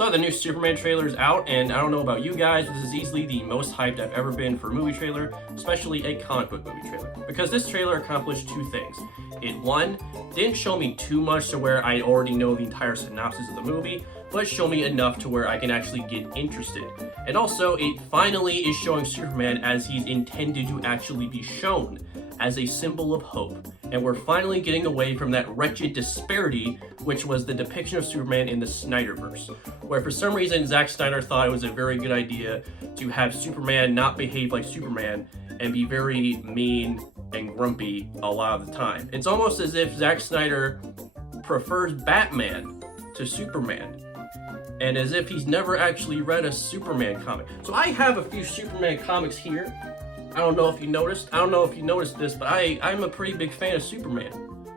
So the new Superman trailer is out, and I don't know about you guys, but this is easily the most hyped I've ever been for a movie trailer, especially a comic book movie trailer. Because this trailer accomplished two things. It, one, didn't show me too much to where I already know the entire synopsis of the movie, but show me enough to where I can actually get interested. And also, it finally is showing Superman as he's intended to actually be shown, as a symbol of hope. And we're finally getting away from that wretched disparity which was the depiction of Superman in the Snyderverse, where for some reason Zack Snyder thought it was a very good idea to have Superman not behave like Superman and be very mean and grumpy a lot of the time. It's almost as if Zack Snyder prefers Batman to Superman, and as if he's never actually read a Superman comic. So I have a few Superman comics here. I don't know if you noticed this, but I'm a pretty big fan of Superman.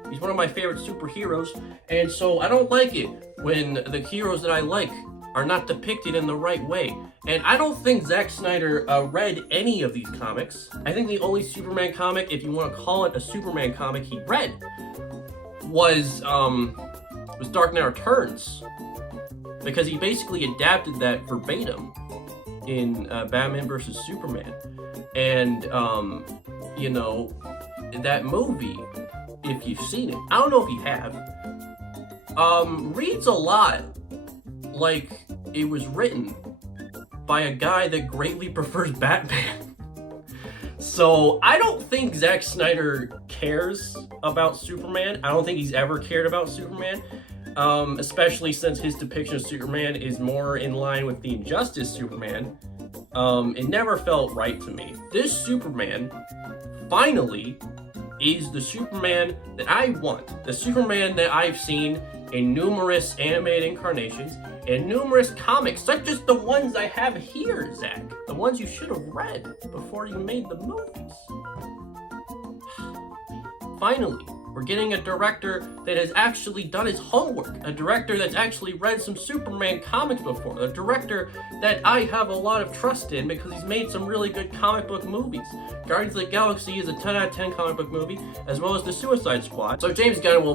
He's one of my favorite superheroes, and so I don't like it when the heroes that I like are not depicted in the right way. And I don't think Zack Snyder read any of these comics. I think the only Superman comic, if you want to call it a Superman comic, he read was Dark Knight Returns, because he basically adapted that verbatim in Batman vs. Superman. And, you know, that movie, if you've seen it, I don't know if you have, reads a lot like it was written by a guy that greatly prefers Batman. So I don't think Zack Snyder cares about Superman. I don't think he's ever cared about Superman, especially since his depiction of Superman is more in line with the Injustice Superman. It never felt right to me. This Superman, finally, is the Superman that I want. The Superman that I've seen in numerous animated incarnations and numerous comics, such as the ones I have here, Zach. The ones you should have read before you made the movies. Finally, we're getting a director that has actually done his homework, a director that's actually read some Superman comics before, a director that I have a lot of trust in because he's made some really good comic book movies. Guardians of the Galaxy is a 10 out of 10 comic book movie, as well as the Suicide Squad. So James Gunn will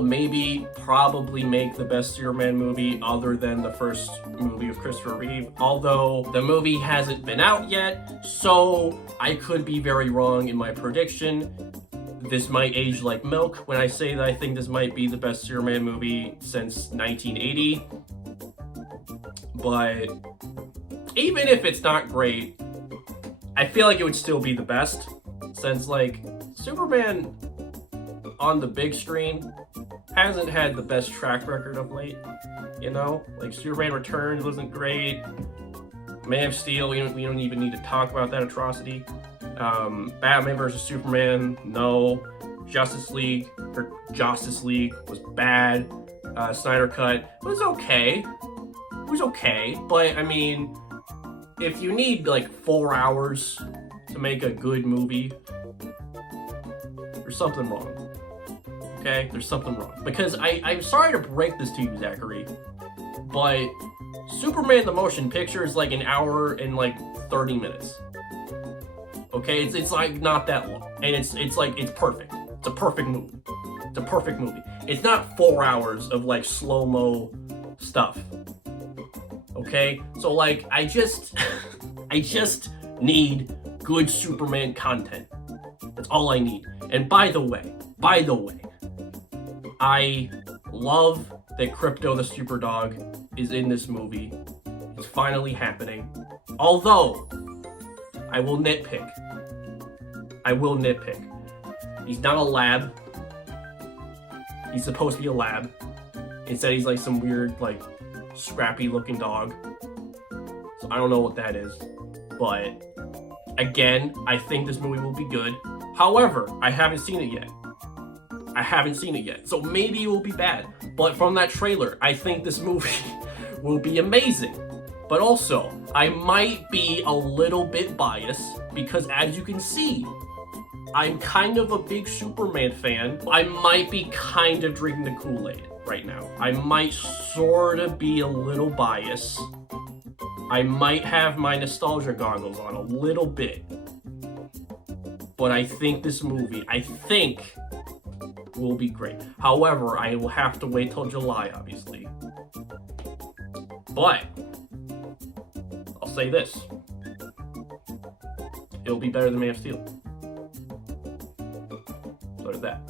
probably make the best Superman movie other than the first movie of Christopher Reeve, although the movie hasn't been out yet, so I could be very wrong in my prediction. This might age like milk when I say that I think this might be the best Superman movie since 1980. But even if it's not great, I feel like it would still be the best, since like Superman on the big screen hasn't had the best track record of late. You know, like Superman Returns wasn't great. Man of Steel, we don't even need to talk about that atrocity. Batman vs. Superman, no. Justice League was bad. Snyder Cut was okay. It was okay, but I mean, if you need like 4 hours to make a good movie, there's something wrong. Okay? There's something wrong. Because I'm sorry to break this to you, Zachary, but Superman the Motion Picture is like an hour and like 30 minutes. Okay, it's like not that long, and it's perfect. It's a perfect movie. It's a perfect movie. It's not 4 hours of like slow-mo stuff. Okay, so like I just need good Superman content. That's all I need. And by the way, I love that Krypto the Superdog is in this movie. It's finally happening. Although I will nitpick. He's not a lab. He's supposed to be a lab. Instead, he's like some weird, like, scrappy looking dog. So I don't know what that is. But, again, I think this movie will be good. However, I haven't seen it yet. So maybe it will be bad. But from that trailer, I think this movie will be amazing. But also, I might be a little bit biased because, as you can see, I'm kind of a big Superman fan. I might be kind of drinking the Kool-Aid right now. I might sort of be a little biased. I might have my nostalgia goggles on a little bit. But I think this movie, will be great. However, I will have to wait till July, obviously. But say this. It'll be better than Man of Steel. So did that.